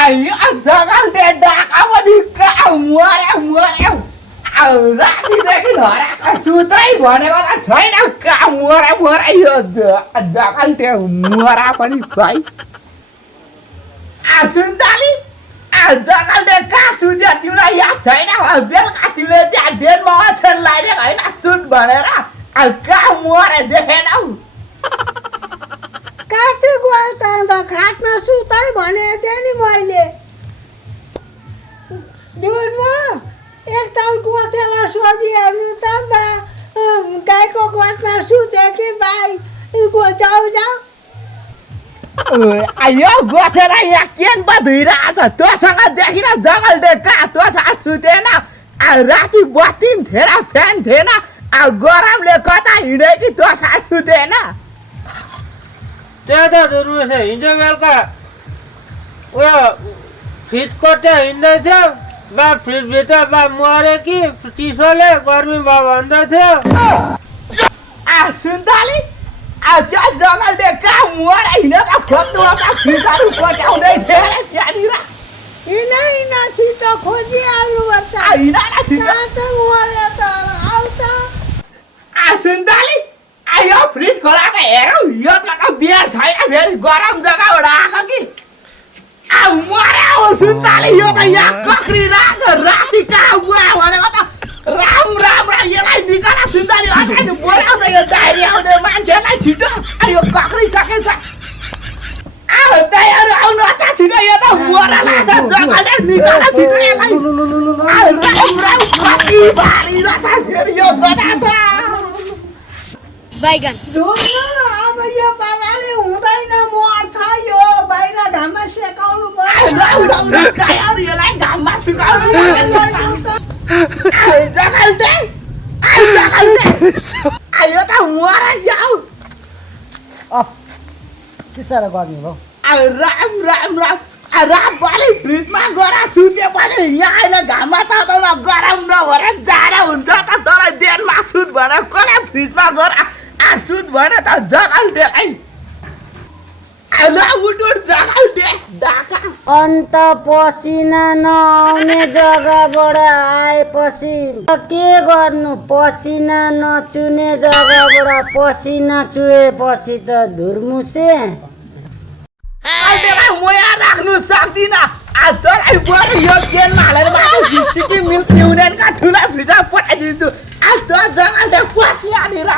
Ayo jangan dedak apa di kamu रातिदेखि हराएको सुतै भनेको त छैन मरा यो जगल त्यो मरा पनि खै सुन्ताली जगल त्यो कहाँ सुत्यो तिमीलाई याद छैन बेलुका तिमीले त्यहाँ डेनमा ओछ्यान लगाइदिएको होइन सुत भनेर कहाँ मरे देखेनौ काटे गयो त अन्त खाटमा सुतै भनेको थिएँ नि मैले दिनमा एकताल गोथेला सोधिहेर्नु त गाईको गोठमा सुत्यो कि भाइ जाऊ आयो गोथेर यहाँ केन पो धुइरहेछ तँसँग देखिन जगल देख्का तँसँग सुतेन राति बत्ती थिएन फ्यान थिएन गरमले कता हिँडे कि तँसँग सुतेन त्यहाँ त दुर्मुसे हिजो बेलुका उयो फ्रिज कोट्या हिँड्दै थियो बा फ्रिजभित्र बा मऱ्यो कि चिसोले गर्मी भयो भन्दै थियो सुन्ताली त्यो जगल देख्का मर हिँडेका खोज्नुका फ्रिजहरू कोट्याउँदै थिए त्यहाँनिर हिँड छिटो खोजिहाल्नुपर्छ हिँड न छिटो मऱ्यो त आऊ त सुन्ताली आयो फ्रिज खोला त हेरौ यो जग्गा बियर छैन फेरि गरम जग्गाबाट आएको कि मर्या सुन्ताली यो त यहाँ कक्रिरहेको छ राति कहाँ गयो भनेको त राम यसलाई निकाल सुन्ताली अगाडि बोलाउँछ यो डायरी आउने मान्छेलाई छिटो यो कक्रिसकेछ दाइहरू आउनुहोस् त छिटो यो त मर लाग्छ जग्गाले निकाल छिटो यसलाई राम कति भारी रहेछ फेरि यो गदा त बैगन अब यो पाराले हुँदैन मर्छ यो बाहिर घाममा सेकाउनु पर्छ यसलाई घाममा सुकाउनु आयो त मर जाऊ के साह्रो गर्नु भयो राम रातभरि फ्रिजमा गएर सुतेपछि यहाँ अहिले घाममा तातोमा गरम नभएर जाडो हुन्छ त तर दिनमा सुत भनेर कसले फ्रिजमा गएर सुत भने त जगल त्यसलाई उठ जगल दे डाका अन्त पसिना नआउने जग्गाबाट आएपछि के गर्नु पसिना नचुने जग्गाबाट पसिना चुहेपछि त धुर्मुसे त्यसलाई म यहाँ राख्नु सक्दिनँ तँलाई बरु यो गेनमा हालेर सिक्किम मिल्क युनियनका ठुला फ्रिजमा पठाइदिन्छु त जगल दे पसिहालेर